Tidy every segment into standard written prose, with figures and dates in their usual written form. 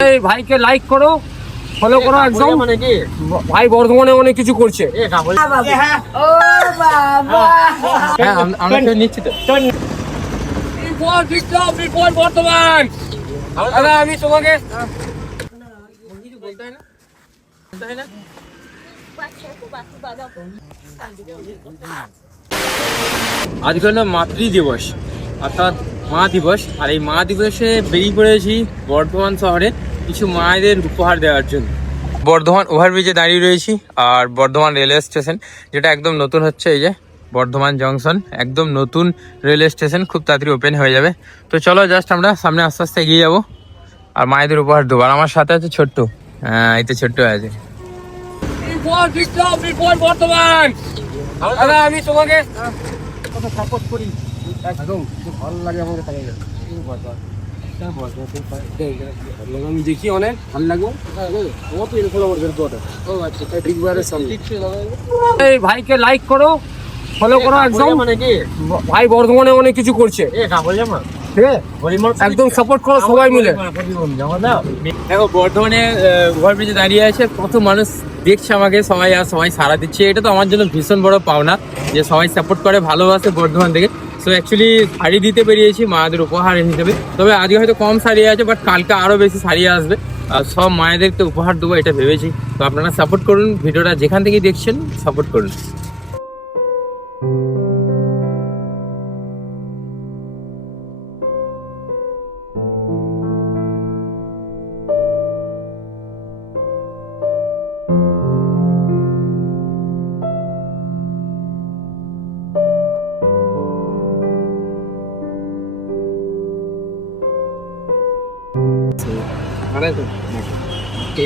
এই ভাইকে লাইক করো, ফলো করো একদম। মানে কি ভাই বর্ধমানে অনেক কিছু করছে। আমরা নিচ্ছি তো বর্ধমান। দাদা আমি তোমাকে আজকে হলো মাতৃ দিবস অর্থাৎ মা দিবস। আর এই মা দিবসে বেরিয়ে পড়েছি বর্ধমান শহরে কিছু মায়েদের উপহার দেওয়ার জন্য। বর্ধমান ওভারব্রিজে দাঁড়িয়ে রয়েছি আর বর্ধমান রেলওয়ে স্টেশন যেটা একদম নতুন হচ্ছে, এই যে বর্ধমান জংশন একদম নতুন রেলওয়ে স্টেশন, খুব তাড়াতাড়ি ওপেন হয়ে যাবে। তো চলো জাস্ট আমরা সামনে আস্তে আস্তে এগিয়ে যাবো আর মায়েদের উপহার দেবো। আর আমার সাথে আছে ছোট্ট, এই তো ছোট্ট আছে। বর্ধমান দাদা আমি তোমাকে সাপোর্ট করি একদম, ভালো লাগে আমাকে। আমি দেখি অনেক ভালো লাগবে। এই ভাইকে লাইক করো, ফলো করো একদম। মানে কি ভাই বর্ধমানে অনেক কিছু করছে, একদম সাপোর্ট করো সবাই মিলে। দেখো বর্ধমানে ওভারব্রিজে দাঁড়িয়ে আছে, কত মানুষ দেখছে আমাকে, সবাই আর সবাই সাড়া দিচ্ছে। এটা তো আমার জন্য ভীষণ বড় পাওনা যে সবাই সাপোর্ট করে, ভালোবাসে বর্ধমান থেকে। সো অ্যাকচুয়ালি শাড়ি দিতে বেরিয়েছি মায়েদের উপহার হিসেবে। তবে আজকে হয়তো কম শাড়ি আছে, বাট কালকে আরও বেশি শাড়ি আসবে আর সব মায়েদেরকে উপহার দেবো এটা ভেবেছি। তো আপনারা সাপোর্ট করুন, ভিডিওটা যেখান থেকে দেখছেন সাপোর্ট করুন।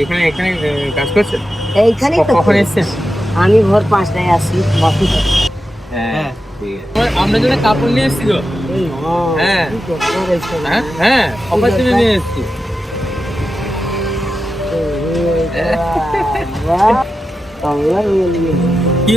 এখানে এখানে কাজ করছেন? এইখানে কখন এসছেন? আমি ভোর 5টায় আসি। হ্যাঁ আমরা যেন কাপড় নিয়ে এসেছি গো। হ্যাঁ হ্যাঁ অপারেশনে নিয়ে এসেছি। কি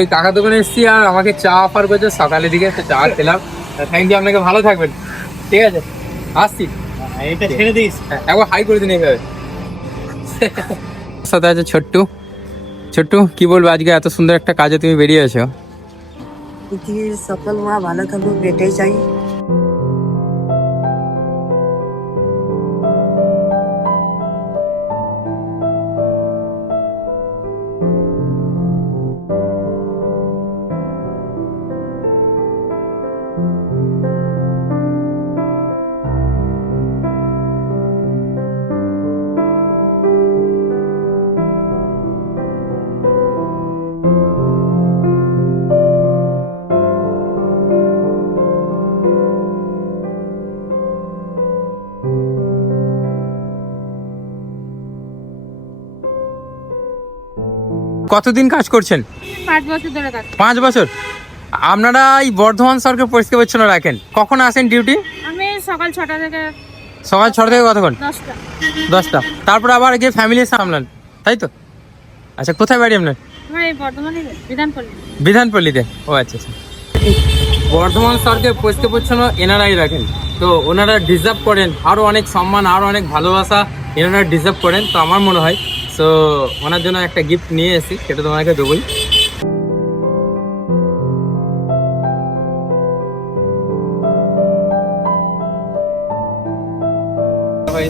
ওই কাকা দোকানে এসেছি আর আমাকে চা অফার করেছে সকালের দিকে, চা খেলাম। থ্যাংক ইউ, আপনাকে ভালো থাকবেন। ঠিক আছে আসছি, এটা ছেড়ে দিস, একবার হাই করে দিন এইভাবে। সাথে আছে ছোট্টু। ছোট্টু কি বলবো, আজকে এত সুন্দর একটা কাজে তুমি বেরিয়েছো। পৃথিবীর সকল মা ভালো থাকুক এটাই চাই। কতদিন কাজ করছেন? 5 বছর ধরে কাজ। 5 বছর। আপনারা এই বর্ধমান শহরকে পরিষ্কার পরিচ্ছন্ন রাখেন, কখন আসেন ডিউটি? আমি সকাল 6টা থেকে সকাল 6টা থেকে কতক্ষণ? 10টা। 10টা। তারপর আবার গিয়ে ফ্যামিলি সামলান, তাই তো? আচ্ছা কোথায় বাড়ি আপনার? আমার এই বর্ধমানে বিধানপল্লী। বিধানপল্লীতে। ও আচ্ছা আচ্ছা। বর্ধমান শহরকে পরিষ্কার পরিচ্ছন্ন এনারাই রাখেন, তো ওনারা ডিজার্ভ করেন আরও অনেক সম্মান, আরও অনেক ভালোবাসা এনারা ডিজার্ভ করেন। তো আমার মনে হয় সো ওনার জন্য একটা গিফট নিয়ে এসেছি, সেটা তোমাকে দেবই।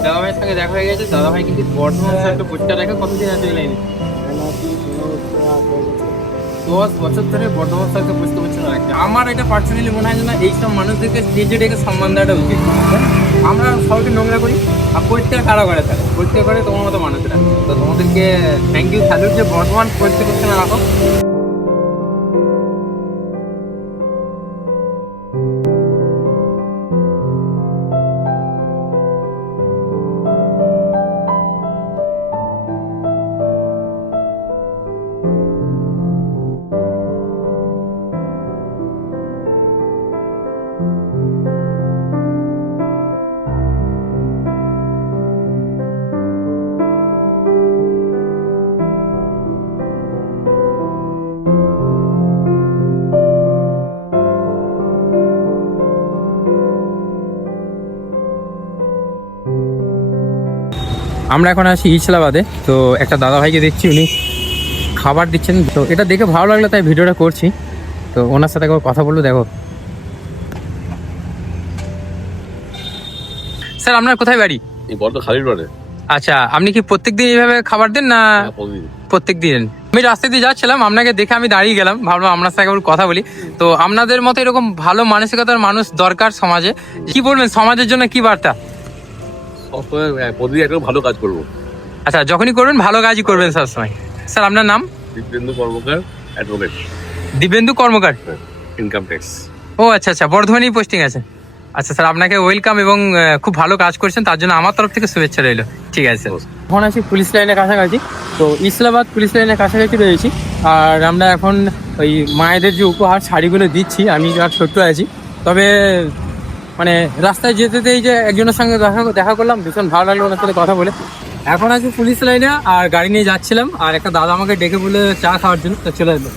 দাদা ভাইয়ের সঙ্গে দেখা হয়ে গেছে। দাদা ভাই কিন্তু বর্ধমান শহরকে পরিষ্কার রাখে কতদিন আছে লাইনে? 10 বছর ধরে বর্ধমান শহরকে পরিষ্কার পরিচ্ছন্ন রাখছে। আমার এটা পার্সোনালি মনে হয় না এইসব মানুষদেরকে স্টেজে ডেকে সম্মান দেওয়াটা উচিত। আমরা সবাইকে নোংরা করি আর পরিষ্কার কারা করে থাকে, পরিষ্কার করে তোমার মতো মানুষরা। তো তোমাদেরকে থ্যাংক ইউ, স্যালুট যে বর্ধমান পরিষ্কার পরিচ্ছন্ন রাখো। আমরা এখন আছি ইসলামাবাদে। তো একটা দাদা ভাইকে দেখছি, উনি খাবার দিচ্ছেন। তো এটা দেখে ভালো লাগলো, তাই ভিডিওটা করছি। তো ওনার সাথে একবার কথা বলবো। দেখো স্যার, আপনার কোথায় বাড়ি? এই বড় খালির বাড়ি। আচ্ছা, আপনি কি প্রত্যেকদিন এইভাবে খাবার দেন না প্রত্যেক দিন? আমি রাস্তা দিয়ে যাচ্ছিলাম, আপনাকে দেখে আমি দাঁড়িয়ে গেলাম, ভাবলাম আপনার সাথে একবার কথা বলি। তো আপনাদের মতো এরকম ভালো মানসিকতার মানুষ দরকার সমাজে। কি বলবেন, সমাজের জন্য কি বার্তা? সবসময় প্রতিদিন একটা ভালো কাজ করবো। আচ্ছা, যখনই করবেন ভালো কাজই করবেন সবসময়। স্যার, আপনার নাম? Dibyendu Karmakar, advocate, Dibyendu Karmakar. Income tax. ও আচ্ছা আচ্ছা, বর্ধমানেই পোস্টিং আছে। আচ্ছা স্যার, আপনাকে ওয়েলকাম, এবং খুব ভালো কাজ করছেন, তার জন্য আমার তরফ থেকে শুভেচ্ছা রইল। ঠিক আছে স্যার। এখন আছি পুলিশ লাইনের কাছাকাছি। তো ইসলামাবাদ পুলিশ লাইনের কাছাকাছি রয়েছি। আর আমরা এখন ওই মায়েদের যে উপহার শাড়িগুলো দিচ্ছি, আমি আর ছোট্ট আছি। তবে মানে রাস্তায় যেতে যেতেই যে একজনের সঙ্গে দেখা করলাম, ভীষণ ভালো লাগলো ওনার সাথে কথা বলে। এখন আছি পুলিশ লাইনে আর গাড়ি নিয়ে যাচ্ছিলাম, আর একটা দাদা আমাকে ডেকে বলে চা খাওয়ার জন্য, তো চলে এলো।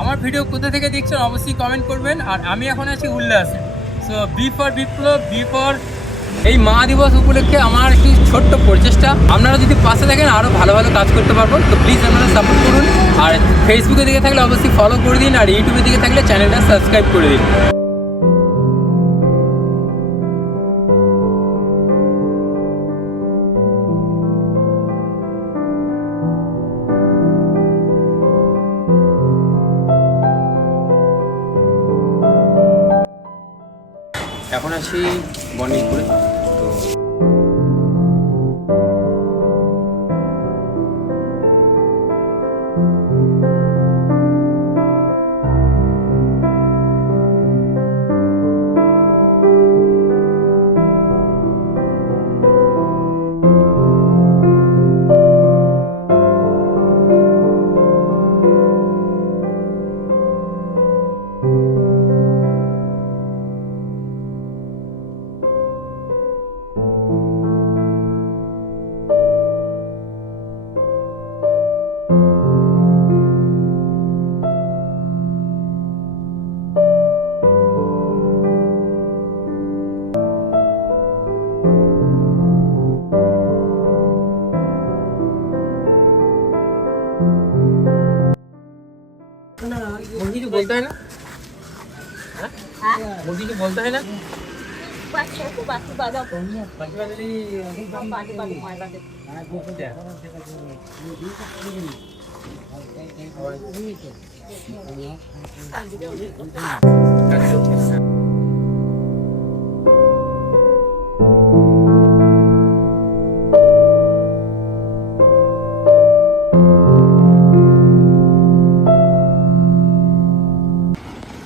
আমার ভিডিও কোথা থেকে দেখছেন অবশ্যই কমেন্ট করবেন। আর আমি এখন আছি উল্লাসে। So B for Biplab, B for এই মা দিবস উপলক্ষে আমার একটি ছোট্ট প্রচেষ্টা। আপনারা যদি পাশে থাকেন আরও ভালো ভালো কাজ করতে পারবো। তো প্লিজ আপনারা সাপোর্ট করুন। আর ফেসবুকে দিকে থাকলে অবশ্যই ফলো করে দিন, আর ইউটিউবে দিকে থাকলে চ্যানেলটা সাবস্ক্রাইব করে দিন। এখন আছি বর্ণিলপুরে। তো मुझे जो बोलता है ना, मुझे जो बोलता है ना,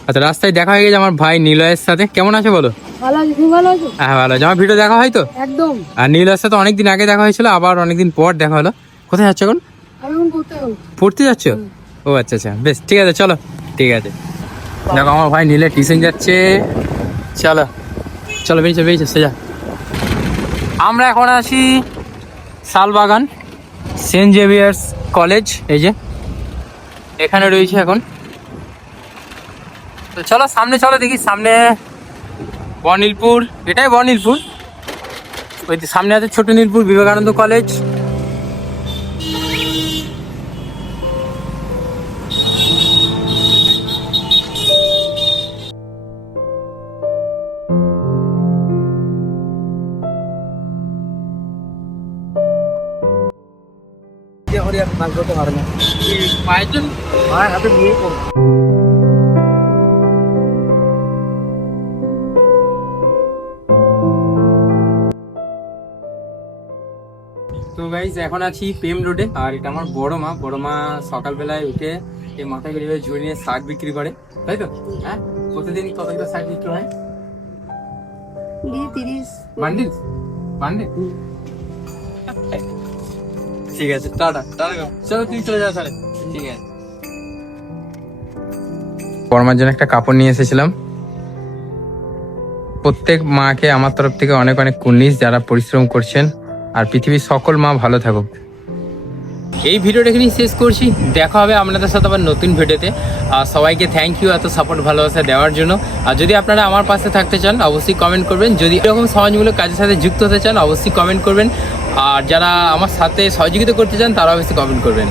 আচ্ছা রাস্তায় দেখা হয়ে গেছে আমার ভাই নিলয়ের সাথে। কেমন আছে বলো? ভালো আছি, তুমি ভালো আছো? হ্যাঁ ভালো আছে। আমার ভিডিও দেখা হয় তো একদম। আর নিলয়ের সাথে অনেকদিন আগে দেখা হয়েছিল, আবার অনেকদিন পর দেখা হলো। কোথায় যাচ্ছ এখন? আমি এখন করতে হবে। পড়তে যাচ্ছ? ও আচ্ছা আচ্ছা, বেশ ঠিক আছে, চলো। ঠিক আছে, দেখো আমার ভাই নীলের টিউশন যাচ্ছে। চলো চলো, বেরিয়েছে বেরিয়েছে সোজা। আমরা এখন আছি শালবাগান সেন্ট জেভিয়ার্স কলেজ, এই যে এখানে রয়েছে এখন। তো চলো সামনে চলো, দেখি সামনে বর্ণিলপুর, এটাই বর্ণিলপুর। ওই সামনে আছে ছোট নীলপুর বিবেকানন্দ কলেজ। করি আর স্নান করতে পারে না। মায়ের জন্য মায়ের হাতে নিয়ে করবো। তো গাইজ এখন আছি প্রেম রোডে, আর এটা আমার বড় মা সকালবেলায় উঠে এই মাথায় করে ঝুড়ি নিয়ে শাক বিক্রি করে, তাই তো? হ্যাঁ, প্রতিদিন কত কিলো শাক বিক্রি হয়? 30 বান্ডিল বান্ডিল। ঠিক আছে, টাটা টাটা, চলো তুই চলে যাও তাহলে। ঠিক আছে। বড়মার জন্য একটা কাপড় নিয়ে এসেছিলাম। প্রত্যেক মাকে আমার তরফ থেকে অনেক অনেক কুর্নিশ, যারা পরিশ্রম করছেন, আর পৃথিবীর সকল মা ভালো থাকুক। এই ভিডিওটা এখানেই শেষ করছি, দেখা হবে আপনাদের সাথে আবার নতুন ভিডিওতে। আর সবাইকে থ্যাংক ইউ এত সাপোর্ট ভালোবাসা দেওয়ার জন্য। আর যদি আপনারা আমার পাশে থাকতে চান অবশ্যই কমেন্ট করবেন, যদি এরকম সমাজমূলক কাজের সাথে যুক্ত হতে চান অবশ্যই কমেন্ট করবেন, আর যারা আমার সাথে সহযোগিতা করতে চান তারা অবশ্যই কমেন্ট করবেন।